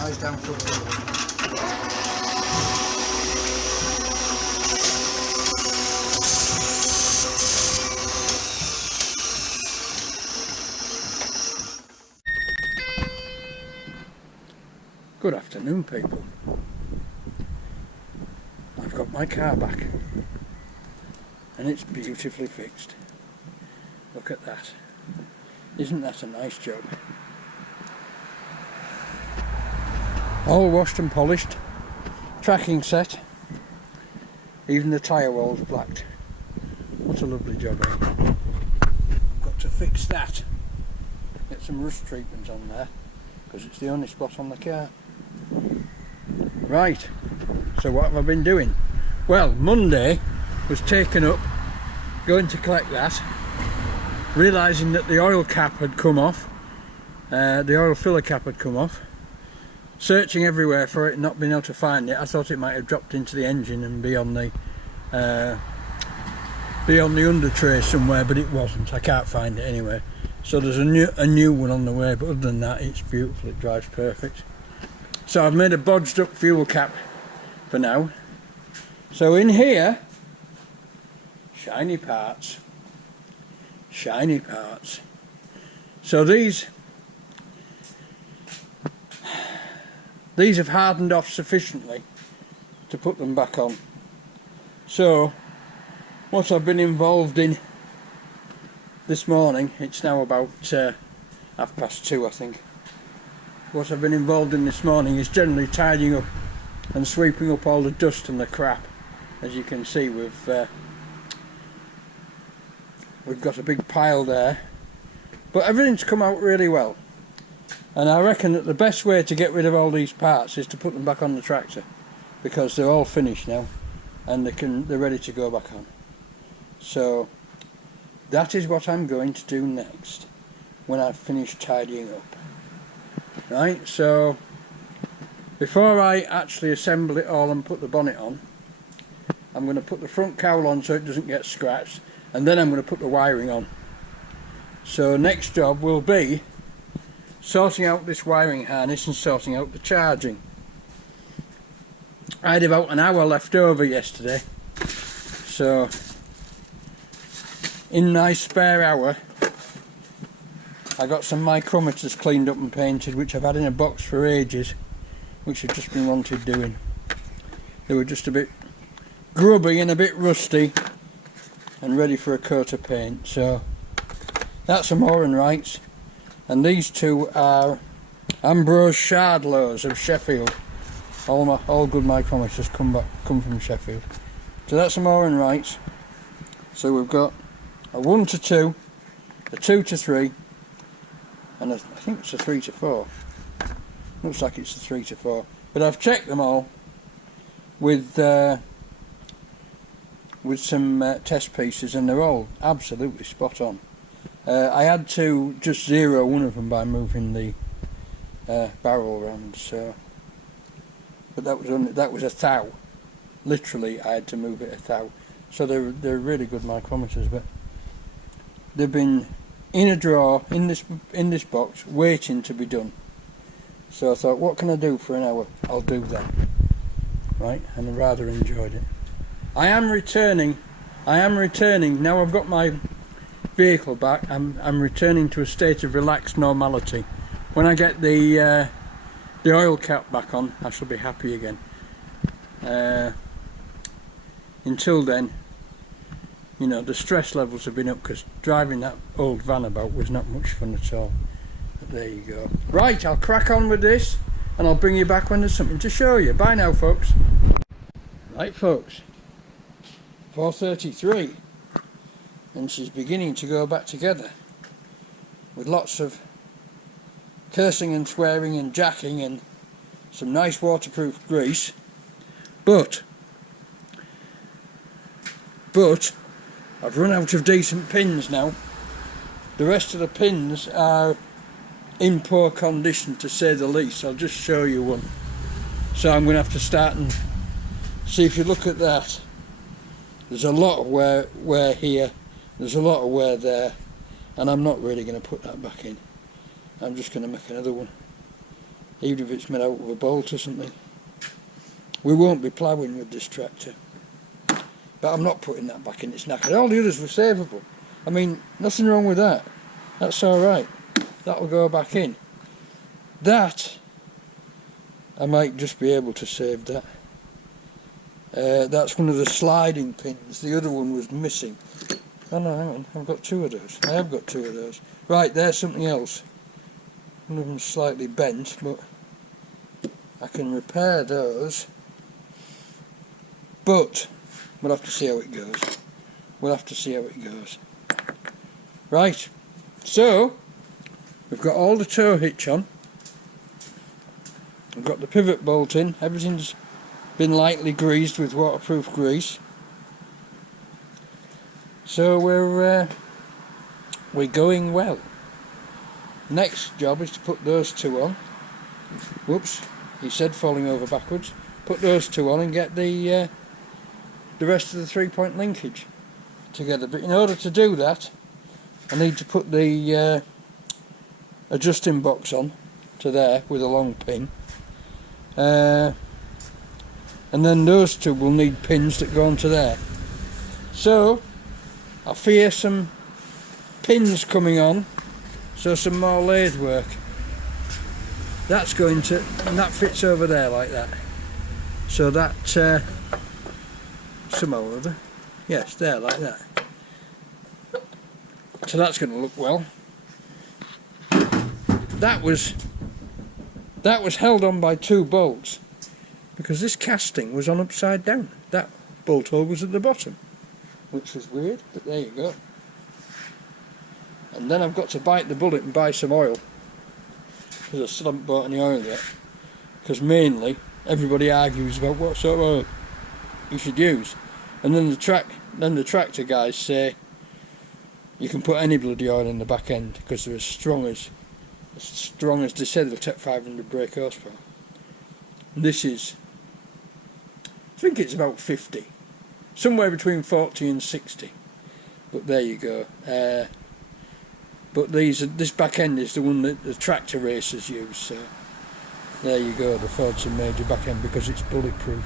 Eyes down for Good afternoon, people. I've got my car back and it's beautifully fixed. Look at that. Isn't that a nice job? All washed and polished, tracking set, even the tyre wall's blacked. What a lovely job, eh? I've got to fix that. Get some rust treatment on there because it's the only spot on the car. Right, so what have I been doing? Well, Monday was taken up going to collect that, realising that the oil cap had come off, the oil filler cap had come off, searching everywhere for it and not being able to find it. I thought it might have dropped into the engine and be on the under tray somewhere, but it wasn't. I can't find it anywhere. So there's a new one on the way, but other than that it's beautiful, it drives perfect. So I've made a bodged up fuel cap for now. So in here, shiny parts. Shiny parts. So these have hardened off sufficiently to put them back on. So what I've been involved in this morning, it's now about 2:30 I think. What I've been involved in this morning is generally tidying up and sweeping up all the dust and the crap. As you can see, we've got a big pile there, but everything's come out really well, and I reckon that the best way to get rid of all these parts is to put them back on the tractor, because they're all finished now and they're ready to go back on. So that is what I'm going to do next when I've finished tidying up. Right, so before I actually assemble it all and put the bonnet on, I'm going to put the front cowl on so it doesn't get scratched, and then I'm going to put the wiring on. So next job will be sorting out this wiring harness and sorting out the charging. I had about an hour left over yesterday, so in my spare hour I got some micrometers cleaned up and painted, which I've had in a box for ages, which have just been wanted doing. They were just a bit grubby and a bit rusty and ready for a coat of paint. So that's some Oran Wrights, and these two are Ambrose Shardlows of Sheffield. All good micrometers come from Sheffield. So that's some Oran Wrights. So we've got a 1 to 2, a 2 to 3, and I think it's a 3 to 4. Looks like it's a 3 to 4. But I've checked them all with some test pieces, and they're all absolutely spot on. I had to just zero one of them by moving the barrel around. So, but that was a thou. Literally, I had to move it a thou. So they're really good micrometers, but they've been in a drawer in this box waiting to be done. So I thought, what can I do for an hour? I'll do that. Right, and I rather enjoyed it. I am returning now. I've got my vehicle back. I'm returning to a state of relaxed normality. When I get the oil cap back on, I shall be happy again. Until then, you know, the stress levels have been up because driving that old van about was not much fun at all. But there you go. Right, I'll crack on with this and I'll bring you back when there's something to show you. Bye now, folks. Right, folks, 4:33, and she's beginning to go back together with lots of cursing and swearing and jacking and some nice waterproof grease, but I've run out of decent pins now. The rest of the pins are in poor condition, to say the least. I'll just show you one. So I'm going to have to start and see. If you look at that, there's a lot of wear here, there's a lot of wear there, and I'm not really going to put that back in. I'm just going to make another one even if it's made out of a bolt or something. We won't be ploughing with this tractor, but I'm not putting that back in, it's knackered. All the others were savable. I mean, nothing wrong with that. That's alright. That'll go back in. That, I might just be able to save that. That's one of the sliding pins. The other one was missing. Oh no, hang on, I've got two of those. I have got two of those. Right, there's something else. One of them's slightly bent, but I can repair those. But we'll have to see how it goes. We'll have to see how it goes. Right, so we've got all the tow hitch on. We've got the pivot bolt in. Everything's been lightly greased with waterproof grease. So we're going well. Next job is to put those two on. Whoops, he said falling over backwards. Put those two on and get the rest of the 3-point linkage together. But in order to do that, I need to put the adjusting box on to there with a long pin. And then those two will need pins that go onto there. So I fear some pins coming on, so some more lathe work. That's going to, and that fits over there like that. So that somehow or other, yes, there like that. So that's going to look well. That was held on by 2 bolts because this casting was on upside down. That bolt hole was at the bottom, which was weird, but there you go. And then I've got to bite the bullet and buy some oil, because I still haven't bought any oil yet, because mainly everybody argues about what sort of oil you should use, and then the tractor guys say you can put any bloody oil in the back end because they're as strong as they said. They'll take 500 brake horsepower. And this is, I think it's about 50, somewhere between 40 and 60, but there you go. But this back end is the one that the tractor racers use, so there you go, the Fordson Major back end, because it's bulletproof.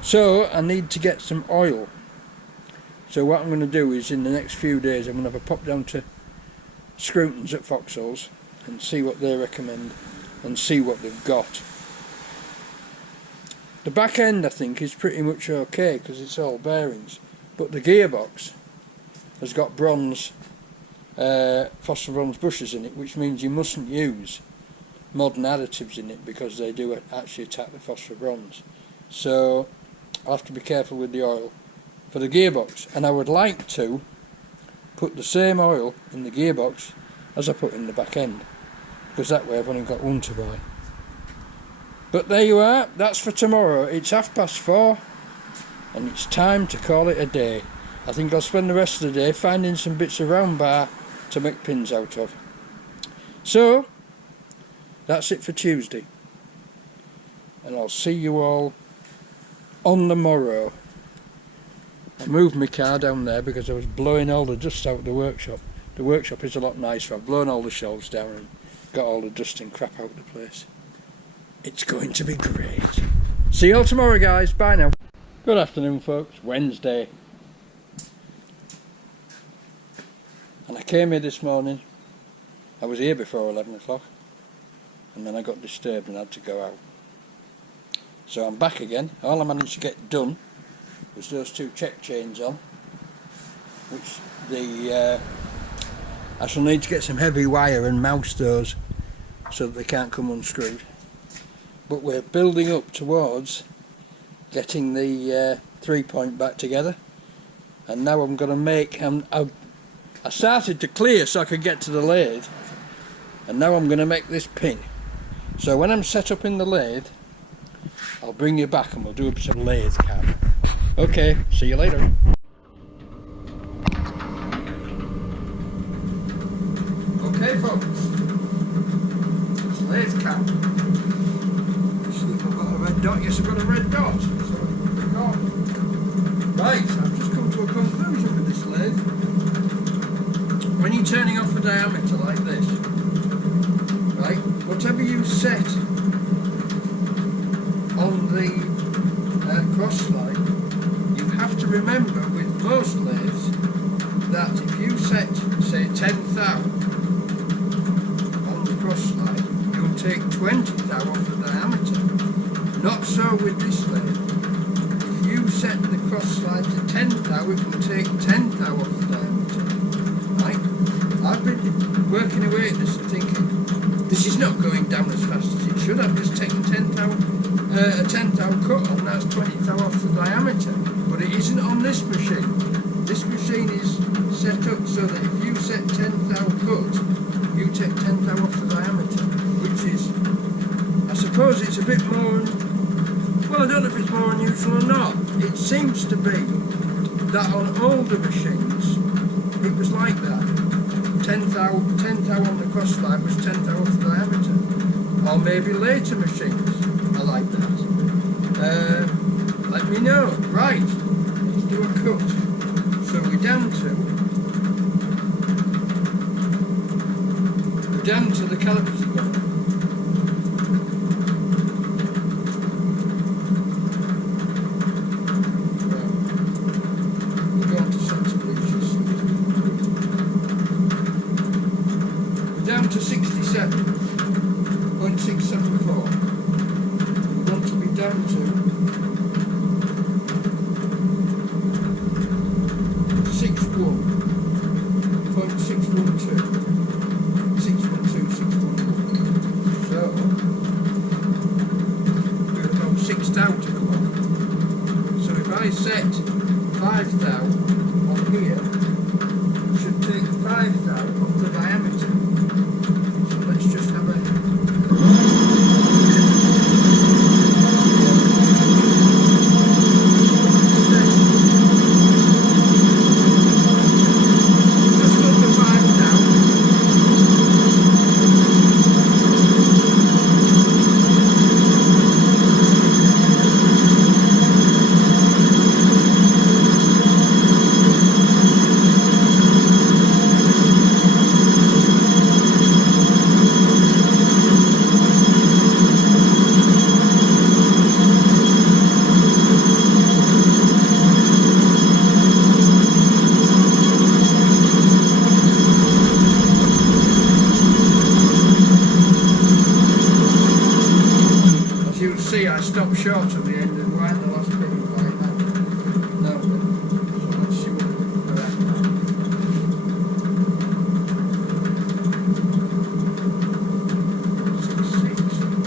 So I need to get some oil. So what I'm going to do is, in the next few days, I'm going to have a pop down to Scruton's at Foxholes and see what they recommend and see what they've got. The back end, I think, is pretty much okay because it's all bearings, but the gearbox has got bronze, phosphor bronze brushes in it, which means you mustn't use modern additives in it because they do actually attack the phosphor bronze. So I'll have to be careful with the oil for the gearbox, and I would like to put the same oil in the gearbox as I put in the back end, because that way I've only got one to buy. But there you are, that's for tomorrow. It's 4:30 and it's time to call it a day. I think I'll spend the rest of the day finding some bits of round bar to make pins out of. So that's it for Tuesday, and I'll see you all on the morrow. I moved my car down there because I was blowing all the dust out of the workshop. The workshop is a lot nicer. I've blown all the shelves down and got all the dust and crap out of the place. It's going to be great. See you all tomorrow, guys. Bye now. Good afternoon, folks. Wednesday. And I came here this morning. I was here before 11 o'clock. And then I got disturbed and had to go out. So I'm back again. All I managed to get done was those 2 check chains on, which I shall need to get some heavy wire and mouse those so that they can't come unscrewed. But we're building up towards getting the 3-point back together, and now I'm going to make, I started to clear so I could get to the lathe, and now I'm going to make this pin. So when I'm set up in the lathe, I'll bring you back and we'll do a bit of lathe cam. Okay, see you later. Okay folks, it's lathe cam. Let's see if I've got a red dot. Yes, I've got a red dot. So, right, I've just come to a conclusion with this lathe. When you're turning off a diameter like this, right, whatever you set is that if you set, say, 10 thou on the cross slide, you'll take 20 thou off the diameter. Not so with this lathe. If you set the cross slide to 10 thou, it will take 10 thou off the diameter. Right? I've been working away at this and thinking, this is not going down as fast as it should. I've just taken 10 thou, a 10 thou cut, and that's 20 thou off the diameter. But it isn't on this machine. This machine is set up so that if you set 10 thou cut, you take 10 thou off the diameter, which is, I suppose it's a bit more, well, I don't know if it's more unusual or not. It seems to be that on older machines, it was like that. 10 thou on the cross slide was 10 thou off the diameter. Or maybe later machines are like that. Let me know. Right, let's do a cut. So we're down to the calipers again. Right. We're going to set some bleachers. We're down to 67.674. We want to be down to 61.612. 612. So we've got 6 thou to come off. So if I set 5 thou on here, it should take 5 thou off the diameter. So let's just have a I stopped short at the end and wind the last bit like that. No, so let's see what we're at now. 667.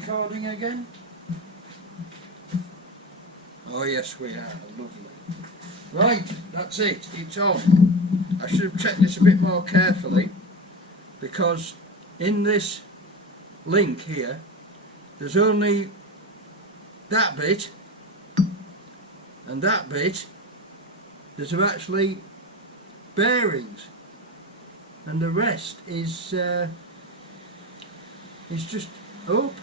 recording again? Oh yes we are, lovely. Right, that's it, it's on. I should have checked this a bit more carefully, because in this link here there's only that bit and that bit that are actually bearings, and the rest is just open,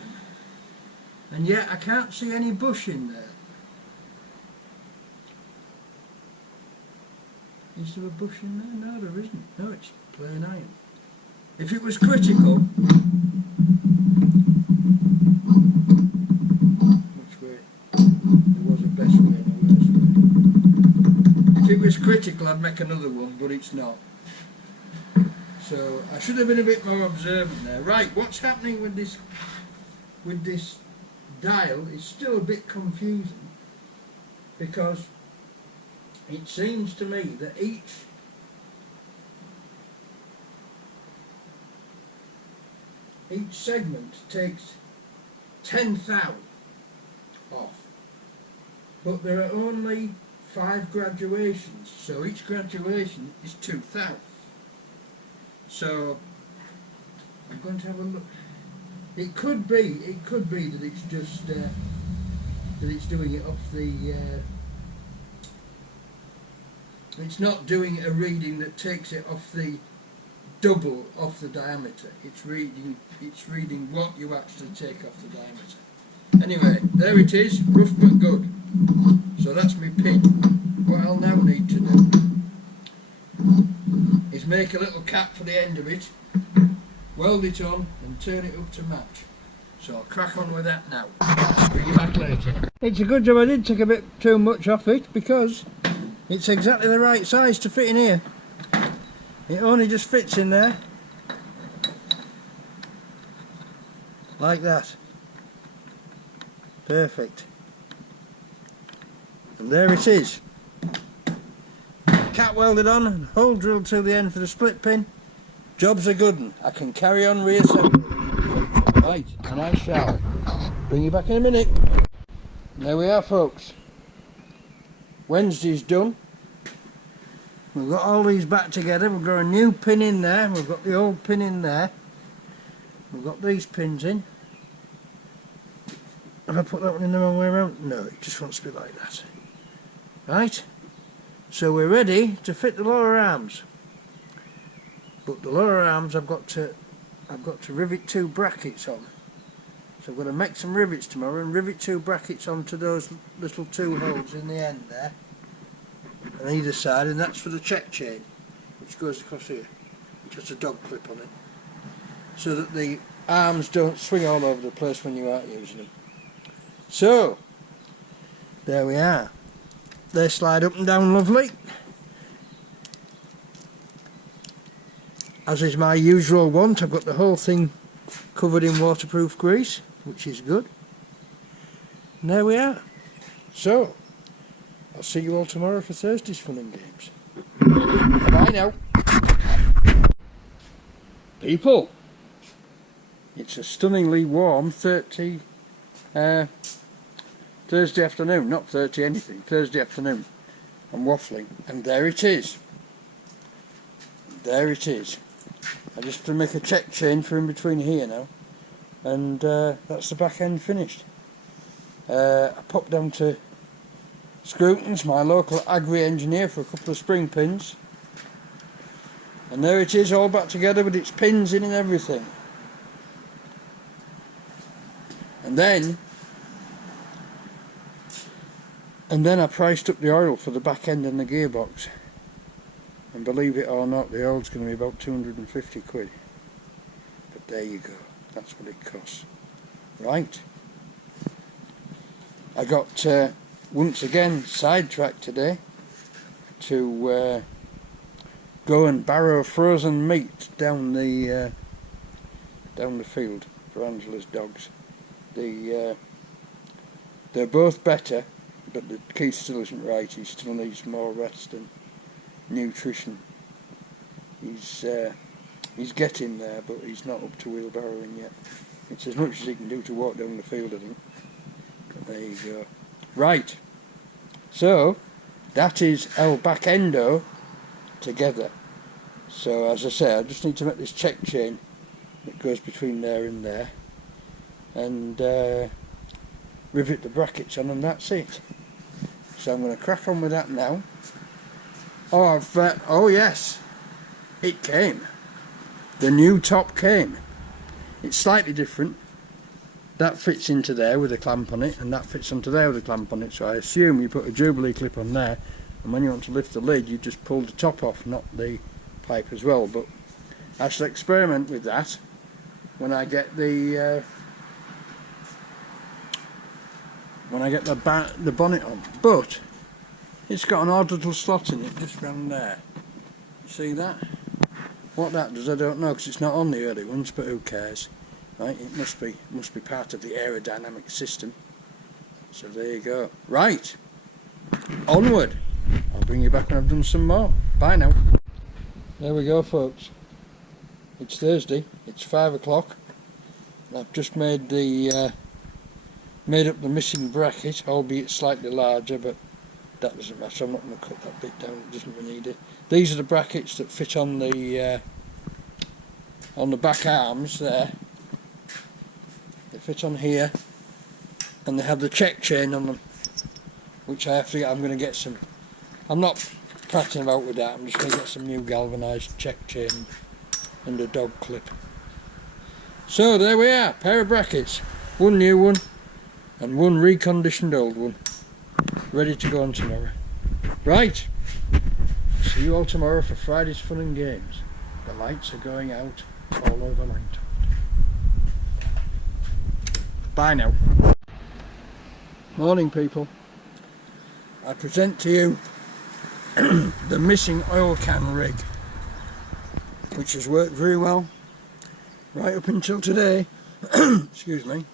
and yet I can't see any bush in there. Is there a bush in there? No, there isn't. No, it's plain iron. If it was critical, which way? There was a best way and a worst way. If it was critical, I'd make another one, but it's not. So I should have been a bit more observant there. Right, what's happening with this dial is still a bit confusing, because it seems to me that each segment takes 10 thou off, but there are only 5 graduations, so each graduation is 2 thou. So I'm going to have a look. It could be that it's just that it's doing it off the. It's not doing a reading that takes it off the double off the diameter. It's reading what you actually take off the diameter. Anyway, there it is, rough but good. So that's my pin. What I'll now need to do is make a little cap for the end of it, weld it on and turn it up to match. So I'll crack on with that now. Bring you back later. It's a good job I did take a bit too much off it, because it's exactly the right size to fit in here. It only just fits in there. Like that. Perfect. And there it is. Cap welded on and hole drilled to the end for the split pin. Job's a good one. I can carry on reassembling. Right, and I shall. Bring you back in a minute. There we are, folks. Wednesday's done. We've got all these back together. We've got a new pin in there. We've got the old pin in there. We've got these pins in. Have I put that one in the wrong way around? No, it just wants to be like that. Right? So we're ready to fit the lower arms. But the lower arms I've got to rivet 2 brackets on. So I'm going to make some rivets tomorrow and rivet 2 brackets onto those little 2 holes in the end there, on either side, and that's for the check chain, which goes across here, which has a dog clip on it, so that the arms don't swing all over the place when you aren't using them. So there we are. They slide up and down lovely, as is my usual want. I've got the whole thing covered in waterproof grease, which is good. And there we are. So I'll see you all tomorrow for Thursday's fun and games. Bye now. People, it's a stunningly warm 30 Thursday afternoon, not 30 anything, Thursday afternoon. I'm waffling, and there it is. There it is. I just have to make a check chain for in between here now, and that's the back end finished. I popped down to Scruton's, my local agri engineer, for a couple of spring pins, and there it is, all back together with its pins in and everything. And then I priced up the oil for the back end and the gearbox, and believe it or not, the oil's going to be about 250 quid. But there you go, that's what it costs. Right, I got once again sidetracked today to go and borrow frozen meat down the field for Angela's dogs. They're both better, but Keith still isn't right. He still needs more rest and nutrition. He's getting there, but he's not up to wheelbarrowing yet. It's as much as he can do to walk down the field, I think. But there you go. Right, so that is our back endo together. So as I say, I just need to make this check chain that goes between there and there, and rivet the brackets on, and that's it. So I'm going to crack on with that now. Oh, oh yes, it came. The new top came. It's slightly different. That fits into there with a clamp on it, and that fits onto there with a clamp on it. So I assume you put a Jubilee clip on there, and when you want to lift the lid, you just pull the top off, not the pipe as well. But I shall experiment with that when I get the bonnet on. But it's got an odd little slot in it just round there. You see that? What that does I don't know, because it's not on the early ones, but who cares? Right, it must be part of the aerodynamic system. So there you go. Right, onward. I'll bring you back when I've done some more. Bye now. There we go, folks. It's Thursday. It's 5 o'clock. I've just made the made up the missing bracket, albeit slightly larger, but that doesn't matter. I'm not going to cut that bit down. It doesn't really need it. These are the brackets that fit on the back arms there. They fit on here, and they have the check chain on them, which I have to get. I'm going to get some. I'm not prattling about with that. I'm just going to get some new galvanised check chain and a dog clip. So there we are, pair of brackets, one new one and one reconditioned old one, ready to go on tomorrow. Right, see you all tomorrow for Friday's fun and games. The lights are going out all over Langtoft. Bye now. Morning people. I present to you the missing oil can rig, which has worked very well right up until today. Excuse me.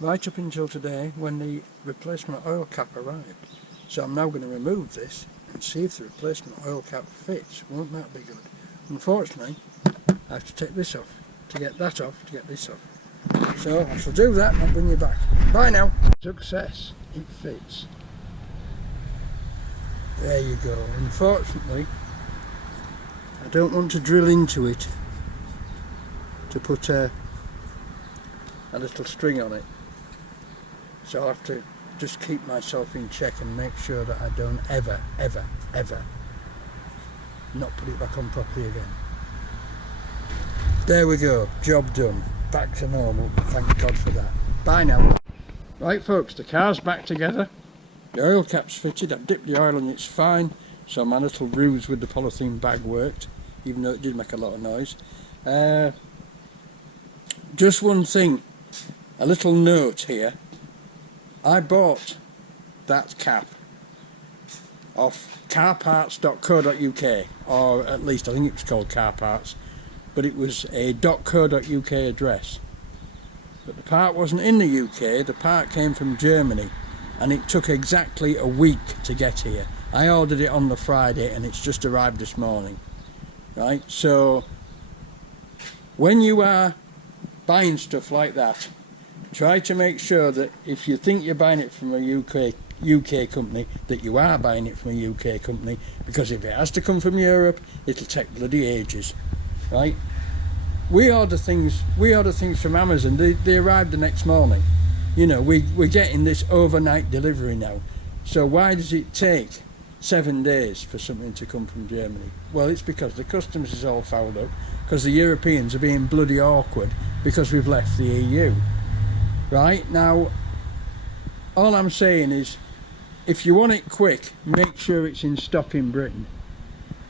Right up until today when the replacement oil cap arrived. So I'm now going to remove this and see if the replacement oil cap fits. Won't that be good? Unfortunately, I have to take this off to get that off to get this off. So I shall do that and I'll bring you back. Bye now. Success. It fits. There you go. Unfortunately, I don't want to drill into it to put a little string on it. So I'll have to just keep myself in check and make sure that I don't ever not put it back on properly again. There we go. Job done. Back to normal. Thank God for that. Bye now. Right folks, the car's back together. The oil cap's fitted. I've dipped the oil and it's fine. So my little ruse with the polythene bag worked, even though it did make a lot of noise. Just one thing, a little note here. I bought that cap off carparts.co.uk, or at least I think it was called Carparts, but it was a .co.uk address. But the part wasn't in the UK, the part came from Germany, and it took exactly a week to get here. I ordered it on the Friday and it's just arrived this morning. Right, so when you are buying stuff like that, try to make sure that if you think you're buying it from a UK company, that you are buying it from a UK company, because if it has to come from Europe, it'll take bloody ages. Right? We order things from Amazon, they arrive the next morning. You know, we're getting this overnight delivery now. So why does it take 7 days for something to come from Germany? Well, it's because the customs is all fouled up, because the Europeans are being bloody awkward because we've left the EU. Right, now all I'm saying is, if you want it quick, make sure it's in stock in Britain,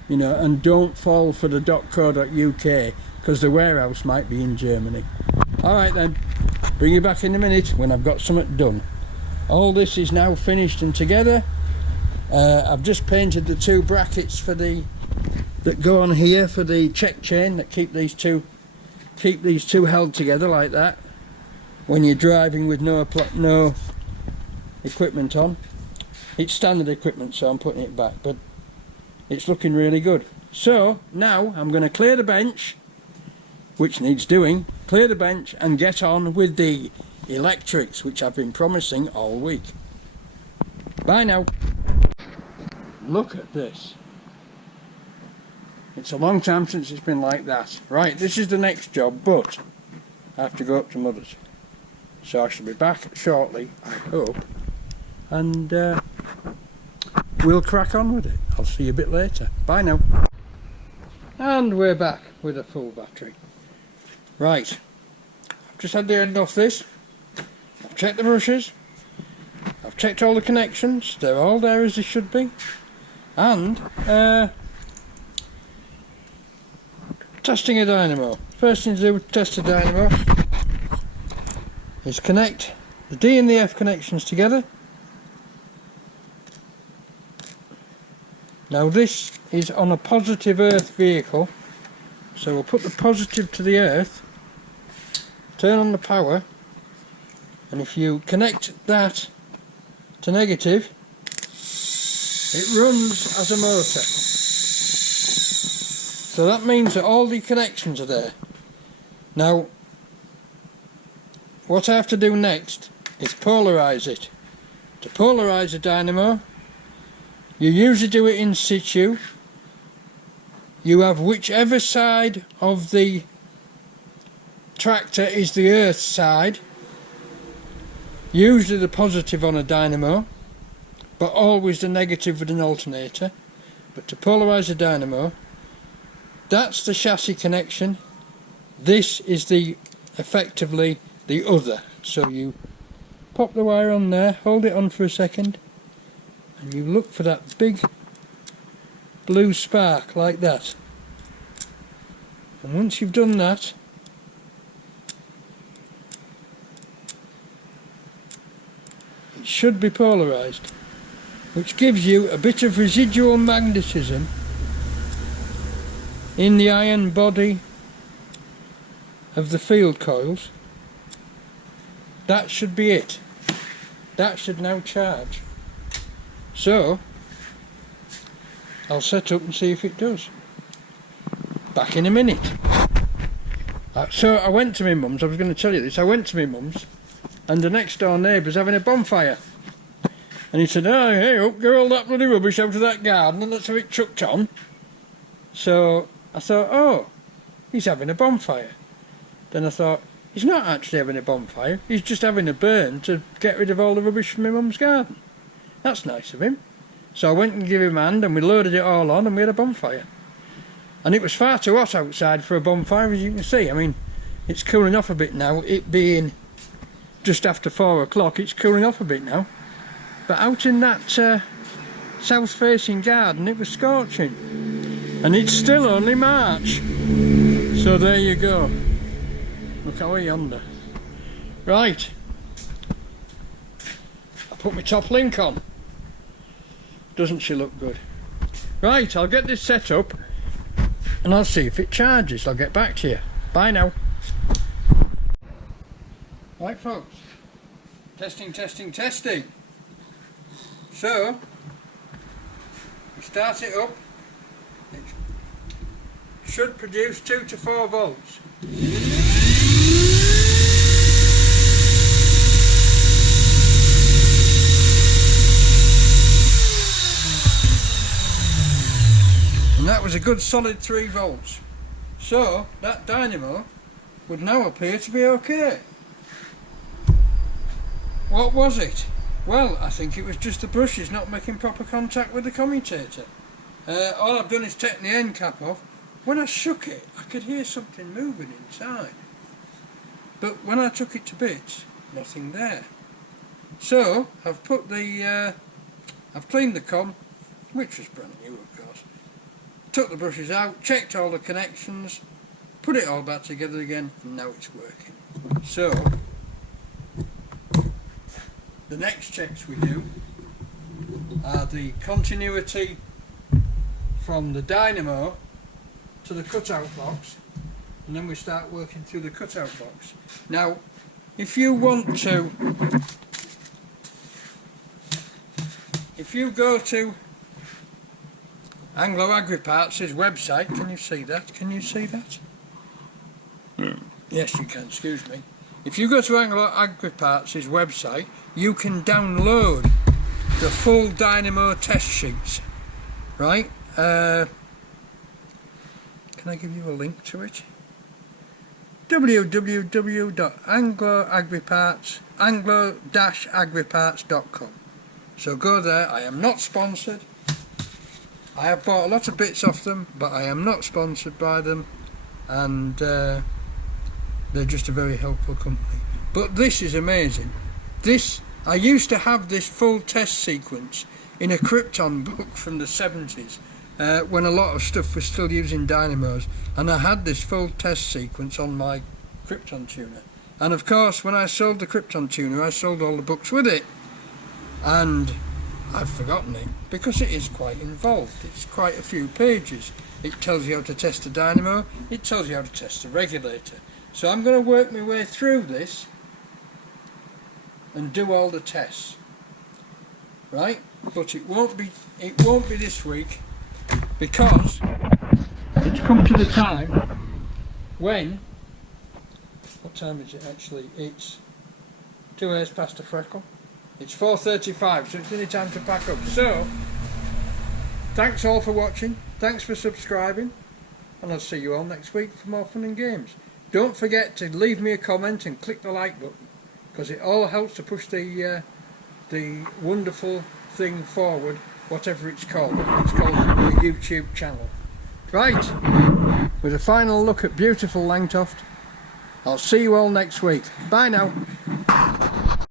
you know, and don't fall for the .co.uk, because the warehouse might be in Germany. Alright then, bring you back in a minute when I've got something done. All this is now finished and together. I've just painted the two brackets that go on here for the check chain that keep these two held together like that when you're driving with no equipment on. It's standard equipment, so I'm putting it back, but it's looking really good. So now I'm going to clear the bench, which needs doing, clear the bench and get on with the electrics, which I've been promising all week. Bye now. Look at this. It's a long time since it's been like that. Right, this is the next job, but I have to go up to Mother's. So I shall be back shortly, I hope, and we'll crack on with it. I'll see you a bit later. Bye now. And we're back with a full battery. Right, I've just had the end off this. I've checked the brushes. I've checked all the connections. They're all there as they should be. And testing a dynamo. First thing to do with test a dynamo is connect the D and the F connections together. Now this is on a positive earth vehicle, so we'll put the positive to the earth, turn on the power, and if you connect that to negative, it runs as a motor. So that means that all the connections are there. Now what I have to do next is polarize it. To polarize a dynamo, you usually do it in situ. You have whichever side of the tractor is the earth side, usually the positive on a dynamo, but always the negative with an alternator. But to polarize a dynamo, that's the chassis connection, this is the effectively the other. So you pop the wire on there, hold it on for a second, and you look for that big blue spark like that. And once you've done that, it should be polarized, which gives you a bit of residual magnetism in the iron body of the field coils. That should be it. That should now charge. So I'll set up and see if it does. Back in a minute. So I went to my mum's. I was going to tell you this. I went to my mum's, and the next door neighbour's having a bonfire. And he said, "Oh, hey up, get all that bloody rubbish out of that garden and let's have it chucked on." So I thought, oh, he's having a bonfire. Then I thought, he's not actually having a bonfire, he's just having a burn to get rid of all the rubbish from my mum's garden. That's nice of him. So I went and gave him a hand and we loaded it all on and we had a bonfire. And it was far too hot outside for a bonfire, as you can see. I mean, it's cooling off a bit now, it being just after 4 o'clock, it's cooling off a bit now. But out in that south facing garden it was scorching. And it's still only March. So there you go. Look how we're yonder. Right. I put my top link on. Doesn't she look good? Right, I'll get this set up and I'll see if it charges. I'll get back to you. Bye now. Right folks. Testing, testing, testing. So, we start it up. It should produce 2 to 4 volts. And that was a good solid 3 volts. So that dynamo would now appear to be okay. What was it? Well, I think it was just the brushes not making proper contact with the commutator. All I've done is take the end cap off. When I shook it, I could hear something moving inside. But when I took it to bits, nothing there. So I've put the, I've cleaned the com, which was brand new of course. Took the brushes out, checked all the connections, put it all back together again, and now it's working. So the next checks we do are the continuity from the dynamo to the cutout box, and then we start working through the cutout box. Now if you want to, if you go to Anglo Agriparts' website, can you see that? Can you see that? Yes, you can, excuse me. If you go to Anglo Agri Parts' website, you can download the full dynamo test sheets, right? Can I give you a link to it? www.anglo-agriparts.com. So go there. I am not sponsored. I have bought a lot of bits off them, but I am not sponsored by them, and they're just a very helpful company. But this is amazing. I used to have this full test sequence in a Krypton book from the 70s, when a lot of stuff was still using dynamos, and I had this full test sequence on my Krypton tuner. And of course, when I sold the Krypton tuner, I sold all the books with it, and I've forgotten it because it is quite involved. It's quite a few pages. It tells you how to test a dynamo, it tells you how to test a regulator. So I'm going to work my way through this and do all the tests, right? But it won't be this week, because it's come to the time when, what time is it actually? It's 2 hours past a freckle. It's 4:35, so it's nearly time to pack up. So thanks all for watching, thanks for subscribing, and I'll see you all next week for more fun and games. Don't forget to leave me a comment and click the like button, because it all helps to push the wonderful thing forward, whatever it's called. It's called the YouTube channel. Right, with a final look at beautiful Langtoft, I'll see you all next week. Bye now.